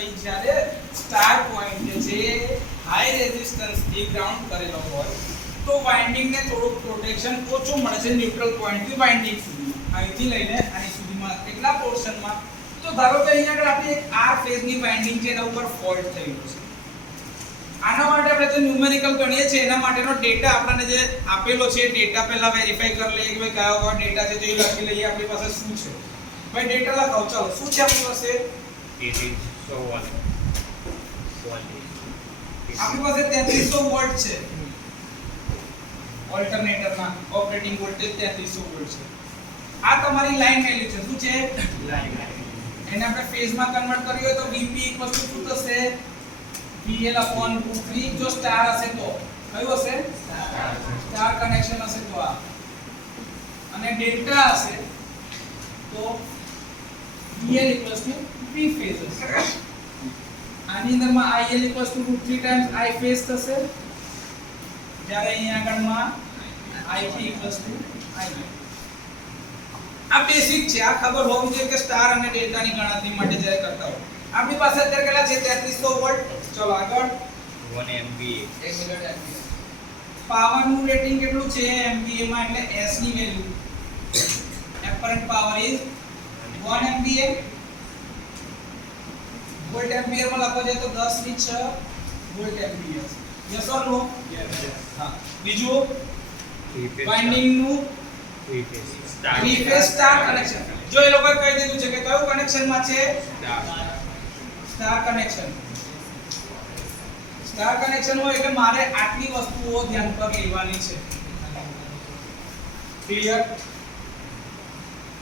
ભાઈ જ્યારે star point જે હાઈ રેઝિસ્ટન્સ થી ગ્રાઉન્ડ કરેલો હોય તો વાઇન્ડિંગ ને થોડું પ્રોટેક્શન ઓછું મળે છે ન્યુટ્રલ પોઈન્ટ થી વાઇન્ડિંગ સુધી અહીંથી લઈને અહીં સુધીમાં કેટલા પોર્શનમાં તો ધારો કે અહીંયા આગળ આપણી એક આર ફેઝ ની વાઇન્ડિંગ છે એના ઉપર ફોલ્ટ થયેલો છે આના માટે આપણે જે ન્યુમેરિકલ ગણીએ છીએ એના માટેનો ડેટા આપણને જે આપેલો છે ડેટા પહેલા વેરીફાઈ કરી લઈએ કે ભાઈ કયો ડેટા છે તે લખી લઈએ આપણી પાસે શું છે ભાઈ ડેટા લખાવો ચાલો શું છે આપણી પાસે આપણી પાસે 3300 વોલ્ટ છે ઓલ્ટરનેટરના ઓપરેટિંગ વોલ્ટેજ 3300 વોલ્ટ છે આ તમારી લાઈન વેલ્યુ છે શું છે લાઈન એને આપણે ફેઝમાં કન્વર્ટ કરીએ તો Vp શું થશે VL/√3 જો સ્ટાર હશે તો કયું હશે સ્ટાર કનેક્શન હશે તો આ અને ડેલ્ટા હશે તો VL = P ફેઝ હશે આની અંદરમાં IL = √3 ટાઈમ્સ I ફેઝ થશે જ્યારે અહીંયા આગળમાં IP = I આ બેસિક છે આ ખબર હોવી જોઈએ કે સ્ટાર અને ડેલ્ટા ની ગણતરી માટે જ્યારે કરતા હોય આપણી પાસે અત્યારે કેટલા છે 3300 વોલ્ટ ચલો આગળ 1 MVA 1 મિનિટ એમ્પિયર પાવર નું રેટિંગ કેટલું છે એમ્પિયર માં એટલે S ની value apparent power is 1 MVA volt ampere માં લખો જાય તો 10 ની 6 વોલ્ટ એમ્પિયર યસ ઓર નો હા બીજું વાઇન્ડિંગ નું 3 ફેઝ સ્ટાર કનેક્શન જો એ લોકોએ કહી દીધું છે કે કયું કનેક્શન માં છે સ્ટાર કનેક્શન હોય એટલે મારે આટલી વસ્તુઓ ધ્યાન પર લેવાની છે ક્લિયર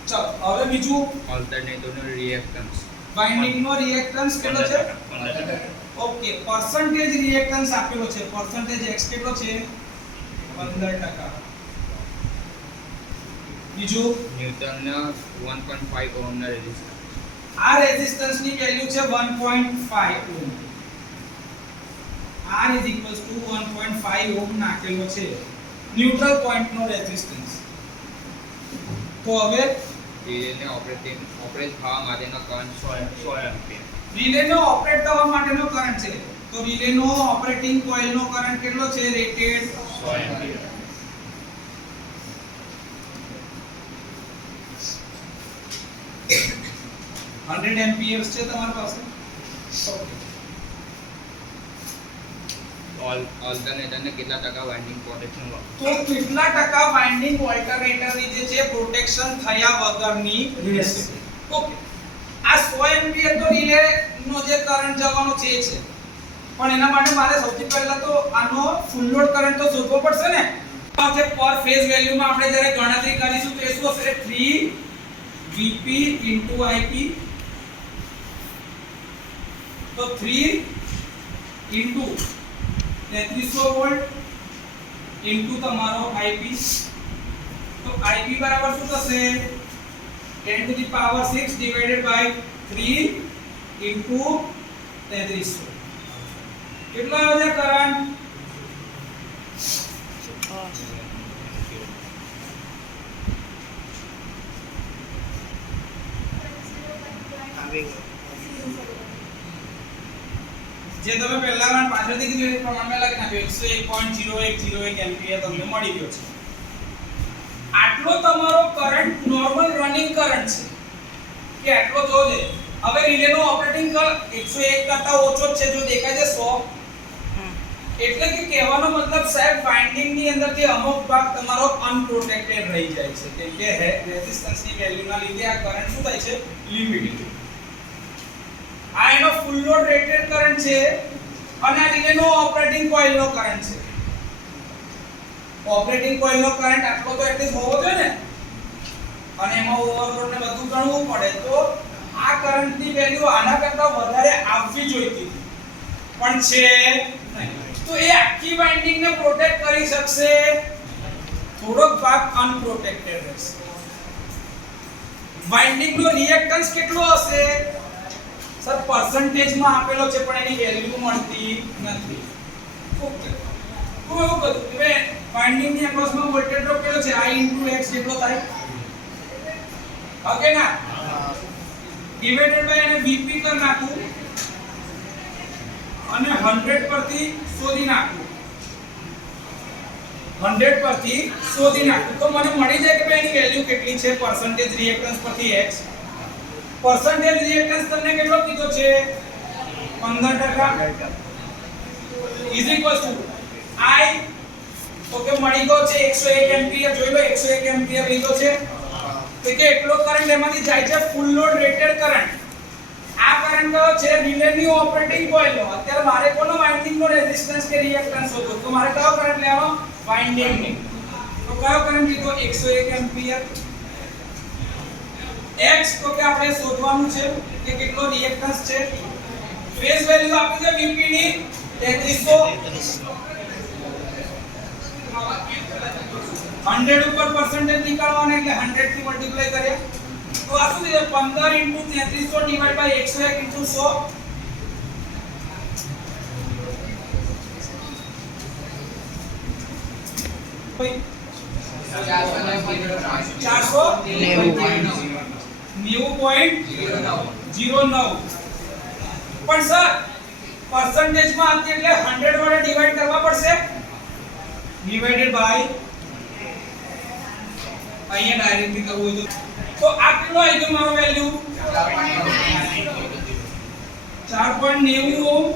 ચલો હવે બીજું ઓલ્ટરનેટર નો રિએક્ટન્સ વાઇન્ડિંગ નો રિએક્ટન્સ કેટલો છે ઓકે પરસેન્ટેજ રિએક્ટન્સ આપેલો છે પરસેન્ટેજ x કેટલો છે 15% બીજું ન્યૂટન ના 1.5 ઓહમ ના રેઝિસ્ટન્સ આ રેઝિસ્ટન્સ ની વેલ્યુ છે 1.5 ઓહમ R = 1.5 ઓહમ નાખેલો છે ન્યુટ્રલ પોઈન્ટ નો રેઝિસ્ટન્સ તો હવે રિલેને ઓપરેટ થવા માટેનો કરંટ 100 એમ્પિયર રિલેનો ઓપરેટ થવા માટેનો કરંટ છે તો રિલેનો ઓપરેટિંગ કોઇલ નો કરંટ કેટલો છે રેટેડ 100 એમ્પિયર $100 amperes છે તમારી પાસે ઓલ્ટરનેટર ને કેટલા ટકા વાઇન્ડિંગ પ્રોટેક્શન તો કેટલા ટકા વાઇન્ડિંગ ઓલ્ટરનેટર ની જે છે પ્રોટેક્શન થયા વગરની રહેશે ઓકે આ 100 એમ્પિયર તો રિલે નો જે કરંટ જવાનો છે પણ એના માટે મારે સૌથી પહેલા તો આનો ફૂલ લોડ કરંટ તો શોધવો પડશે ને છે પર ફેઝ વેલ્યુ માં આપણે જ્યારે ગણતરી કરીશું તો એ શું હશે 3 Vp * Ip તો 3 * 3300 વોલ્ટ * તમારો Ip તો Ip બરાબર શું થશે 10 to the power 6 divided by 3 * 3300 કેટલો આવે છે કરંટ જે તમે પહેલા વાર પાછળથી કીધું એ પ્રમાણે લખી નાખ્યો 101.0101 એમ્પિયર તમને મળી ગયો છે આટલો તમારો કરંટ નોર્મલ રનિંગ કરંટ છે કે આટલો જો લે હવે રિલેનો ઓપરેટિંગ 101 કરતા ઓછો જ છે જો દેખાય છે 100 એટલે કે કહેવાનો મતલબ સાહેબ વાઇન્ડિંગ ની અંદરથી અમુક ભાગ તમારો અનપ્રોટેક્ટેડ રહી જાય છે કેમ કે રેઝિસ્ટન્સ ની વેલ્યુના લીધે આ કરંટ શું થાય છે લિમિટેડ આ એનો ફૂલ લોડ રેટેડ કરંટ છે અને આ રિલેનો ઓપરેટિંગ કોઇલ નો કરંટ છે ઓપરેટિંગ કોઇલ નો કરંટ આટલો તો એટલીસ્ટ હોવો જોઈએ ને અને એમાં ઓવરલોડ ને બધું ગણવું પડે તો આ કરંટ ની વેલ્યુ આના કરતા વધારે આવવી જોઈતી પણ છે નહીં તો એ આખી વાઇન્ડિંગ ને પ્રોટેક્ટ કરી શકશે થોડોક ભાગ અનપ્રોટેક્ટેડ રહેશે વાઇન્ડિંગ નો રિએક્ટન્સ કેટલો હશે સર પરસેન્ટેજ માં આપેલો છે પણ એની વેલ્યુ મળતી નથી ઓકે તો એવું કરું કે વાઇન્ડિંગ ની એક્રોસ માં વોલ્ટેજ ડ્રોપ કેટલો છે I * x કેટલો થાય ઓકે ના ડિવાઇડેડ બાય અને Vp કર નાખું અને 100 પરથી શોધી નાખવું. 100 પરથી શોધી નાખવું તો મને મળી જાય કે ભાઈ એની વેલ્યુ કેટલી છે પર્સન્ટેજ રિએક્ટન્સ પરથી x. પર્સન્ટેજ રિએક્ટન્સ તમને કેટલો કીધો છે 15% is equal to i. Okay મળી ગયો છે 101 એમ્પિયર. જોઈ લો 101 એમ્પિયર લીધો છે તો કે એટલો કરંટ એમાંથી જાય છે ફૂલ લોડ રેટેડ કરંટ. આ કરંટ કયો છે રિલેની ઓપરેટિંગ પોઈન્ટ નો. અત્યારે મારે કોનો વાઇન્ડિંગ નો રેઝિસ્ટન્સ કે રિએક્ટન્સ શોધો તો મારે કયો કરંટ લેવાનો વાઇન્ડિંગ ની. તો કયો કરંટ લીધો 101 એમ્પિયર. x તો કે આપણે શોધવાનું છે કે કેટલો રિએક્ટન્સ છે. ફેઝ વેલ્યુ આપી છે Vp ની 3300. 100 ઉપર પરસેન્ટેજ નીકાળવાનો એટલે 100 થી મલ્ટીપ્લાય કર્યા તો આ શું થશે 15 * 3300 ડિવાઇડ બાય 101 * 100. ભાઈ 490.09 પણ સર પરસેન્ટેજ માં હતી એટલે 100 વડે ડિવાઇડ કરવા પડશે ડિવાઇડેડ બાય અહીંયા ડાયરેક્ટલી કરવું હોય તો આ કેટલો આવી ગયો મારો વેલ્યુ 4.90 ઓહમ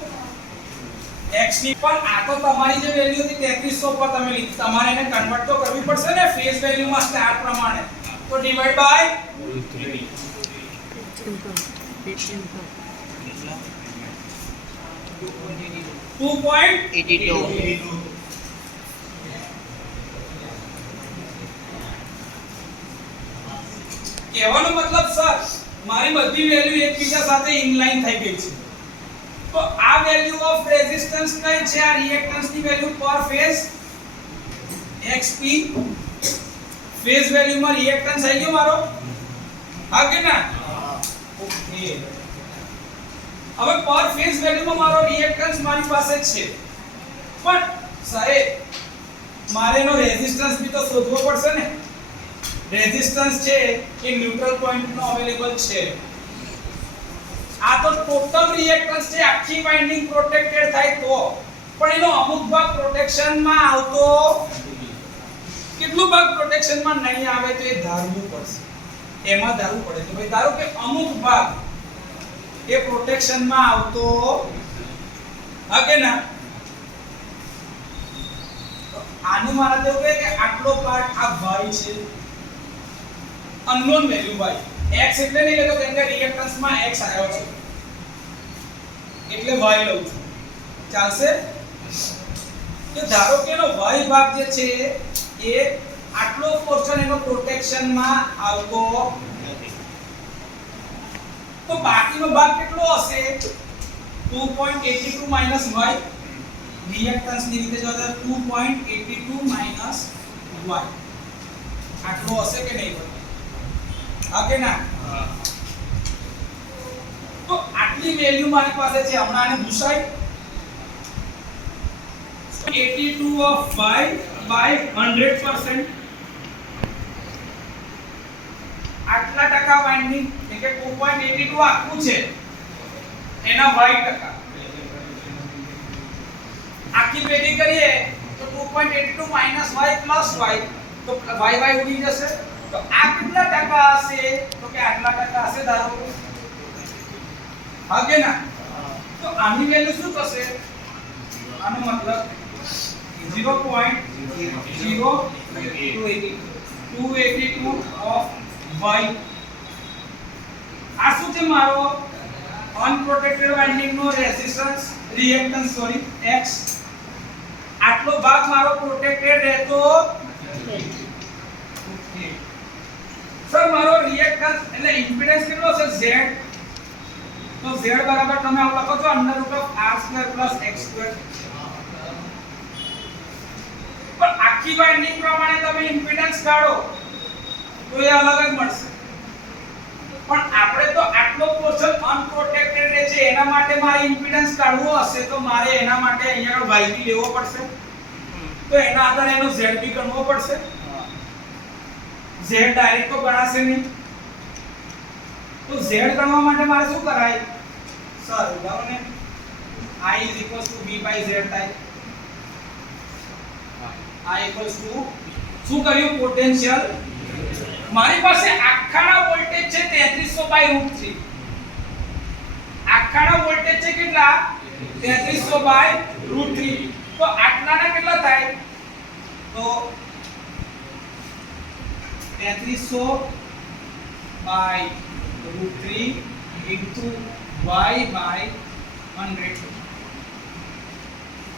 x ની. પણ આ તો તમારી જે વેલ્યુ હતી 3300 પર તમે લીધી. તમારે એને કન્વર્ટ તો કરવી પડશે ને ફેઝ વેલ્યુ માં સ્ટાર પ્રમાણે. તો ડિવાઇડ બાય 2.82. કહેવાનો મતલબ સર મારી બધી વેલ્યુ એકબીજા સાથે ઇનલાઇન થઈ ગઈ છે. તો આ વેલ્યુ ઓફ રેઝિસ્ટન્સ કઈ છે આ રિએક્ટન્સ ની વેલ્યુ પર ફેઝ xp. ફેઝ વેલ્યુ માં રિએક્ટન્સ આવી ગયો મારો. હા કે ના ઓકે. હવે પર ફેઝ વેલ્યુ માં મારો રિએક્ટન્સ મારી પાસે છે પણ સાહેબ મારે એનો રેઝિસ્ટન્સ બી તો શોધવો પડશે ને. રેઝિસ્ટન્સ છે એ ન્યુટ્રલ પોઈન્ટ નો અવેલેબલ છે. આ તો ટોટલ રિએક્ટન્સ છે આખી વાઇન્ડિંગ પ્રોટેક્ટેડ થાય તો. પણ એનો અમુક ભાગ પ્રોટેક્શન માં આવતો કેટલું ભાગ પ્રોટેક્શન માં નહીં આવે તો એ ધારવું પડશે. એમાં ધારવું પડે તો ભાઈ ધારો કે અમુક ભાગ એ પ્રોટેક્શન માં આવતો હકે ના. આનું મારા જેવું કે આટલો પાર્ટ આ y છે અનનોન વેલ્યુ y. x એટલે નહીં લેતો કેમ કે રિએક્ટન્સ માં x આવ્યો છે એટલે y લઉં છું. ચાલશે. તો ધારો કે એનો y ભાગ જે છે એ આટલો પોર્શન એનો પ્રોટેક્શન માં આવતો નથી તો બાકીનો ભાગ કેટલો હશે 2.82 માઈનસ y. રિએક્ટન્સ ની રીતે જો 2.82 માઈનસ y આટલો હશે કે નહીં હા કે ના. તો આટલી વેલ્યુ મારી પાસે છે. હમણાં આને ભૂસાય 82 of y by 100%. આટલા ટકા વાઇન્ડિંગ એટલે કે 2.82 આખું છે એના y ટકા. આખી ભેગી કરીએ તો 2.82 માઈનસ y પ્લસ y તો y ઉડી જશે. તો આ કેટલા ટકા હશે તો કે આટલા ટકા હશે ધારો હા કે ના. તો આની વેલ્યુ શું થશે આનો મતલબ 0.0282 ઓફ y. આ શું છે મારો અનપ્રોટેક્ટેડ વાઇન્ડિંગ નો રેઝિસ્ટન્સ રિએક્ટન્સ સોરી x. આટલો ભાગ મારો પ્રોટેક્ટેડ રહેતો સર મારો રિએક્ટન્સ એટલે ઇમ્પિડન્સ કેટલો છે z. તો z બરાબર તમે આવું લખો છો √r² + x². પણ આખી વાઇન્ડિંગ પ્રમાણે તમે ઇમ્પિડન્સ કાઢો તો એ અલગ જ મળશે. પણ આપણે તો આટલો પોર્શન અનપ્રોટેક્ટેડ રહે છે એના માટે મારે ઇમ્પિડન્સ કાઢવો હશે તો મારે એના માટે અહીંયા આગળ y લેવો પડશે. તો એના આધારે એનો z બી ગણવો પડશે. z ડાયરેક્ટ તો ગણાશે નહીં. તો z ગણવા માટે મારે શું કરાય સર ઉદાહરણ I is equals to V by Z થાય. I equals to શું કર્યું પોટેન્શિયલ મારી પાસે આખાના વોલ્ટેજ છે 3300/√3 આખાના વોલ્ટેજ છે કેટલા 3300/√3 તો આટલાના કેટલા થાય તો 3300/√3 into y by 100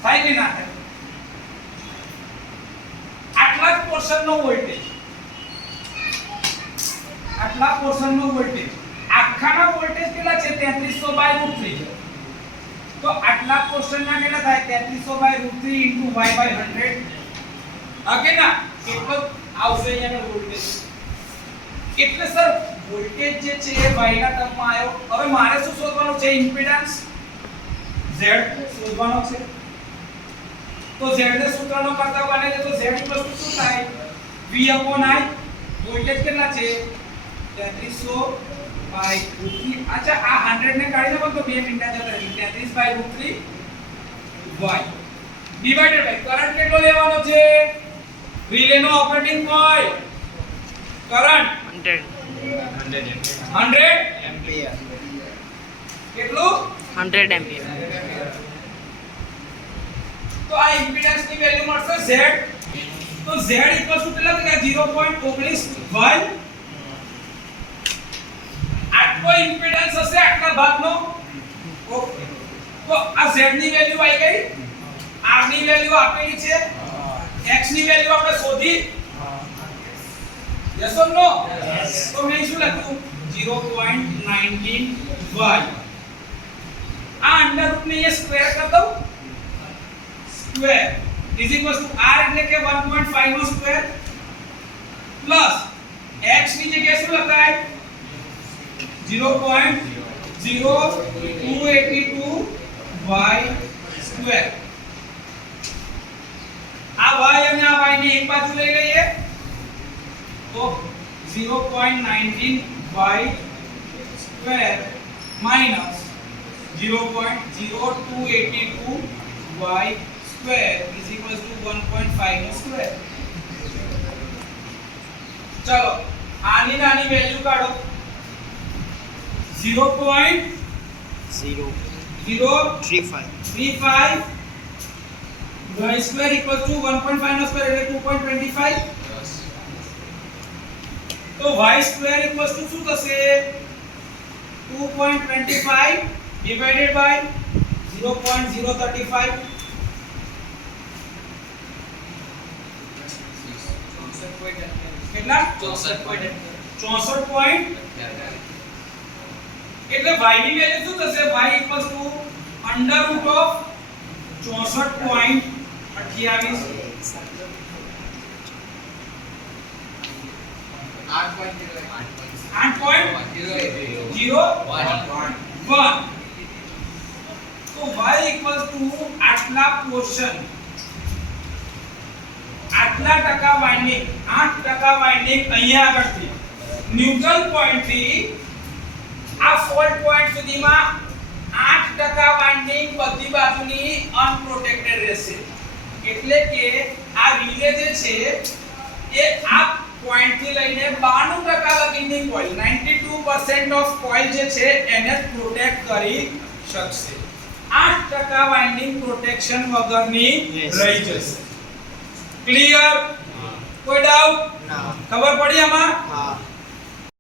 થાય કે ના થાય આટલા પોર્શનનો વોલ્ટેજ આટલા પોર્શનનો વોલ્ટેજ આખાના વોલ્ટેજ કેટલા છે 3300/√3 છે તો આટલા પોર્શનના કેટલા થાય 3300/√3 into y by 100 ઓકે ના કેટલો આવશે અહીંયાનો વોલ્ટેજ એટલે સર વોલ્ટેજ જે છે એ y ના ટર્મમાં આવ્યો હવે મારે શું શોધવાનું છે ઇમ્પિડન્સ z શોધવાનો છે તો z ને સૂત્રનો કરતા બને છે તો z શું થાય v i વોલ્ટેજ કેટલા છે 3300/√3 અચ્છા આ 100 ને કાઢી નાખો તો 2 મિનિટ જતા રહે 33/√3 y ડિવાઇડેડ બાય કરંટ કેટલો લેવાનો છે રિલેનો ઓપરેટિંગ પોઈન્ટ કરંટ 100 એમ્પિયર કેટલું 100 એમ્પિયર તો આ ઇમ્પિડન્સ ની વેલ્યુ મળશે z તો z કેટલા થાય 0.19 આટલો ઇમ્પિડન્સ હશે આટલા ભાગનો ઓકે તો આ z ની વેલ્યુ આવી ગઈ r ની વેલ્યુ આપેલી છે x ની વેલ્યુ આપણે શોધી યસ ઓર નો તો મેં શું લખ્યું 0.19 y આ અંડર રૂટ ને એ સ્ક્વેર કરી દઉં square is equals to r એટલે કે 1.5 નો સ્ક્વેર પ્લસ x ની જગ્યાએ શું લખાય 0.0282 y સ્ક્વેર આ y અને આ y ને એક બાજુ લઈ લઈએ તો 0.19 y square minus 0.0282 y square is equals to 1.5 નો સ્ક્વેર ચલો આની નાની વેલ્યુ કાઢો 0.035 y square equals to 1.5 નો સ્ક્વેર એટલે 2.25 તો y square equals to શું થશે 2.25 divided by 0.035 કેટલા 64 પોઈન્ટ એટલે y ની વેલ્યુ શું થશે y અંડર રૂટ ઓફ 64.28 તો y આટલા પોર્શન આટલા ટકા વાઇન્ડિંગ 8% વાઇન્ડિંગ અહીંયા આગળથી ન્યુટ્રલ પોઈન્ટ થી આ ફોલ્ટ પોઈન્ટ સુધીમાં 8% વાઇન્ડિંગ બધી બાજુની અનપ્રોટેક્ટેડ રહેશે એટલે કે આ રિલે જે છે એ આ પોઈન્ટ થી લઈને 92% લગીની કોઇલ 92% ઓફ કોઇલ જે છે એને પ્રોટેક્ટ કરી શકશે 8% વાઇન્ડિંગ પ્રોટેક્શન વગરની રહી જશે ક્લિયર કોઈ ડાઉટ ના ખબર પડી આમાં હા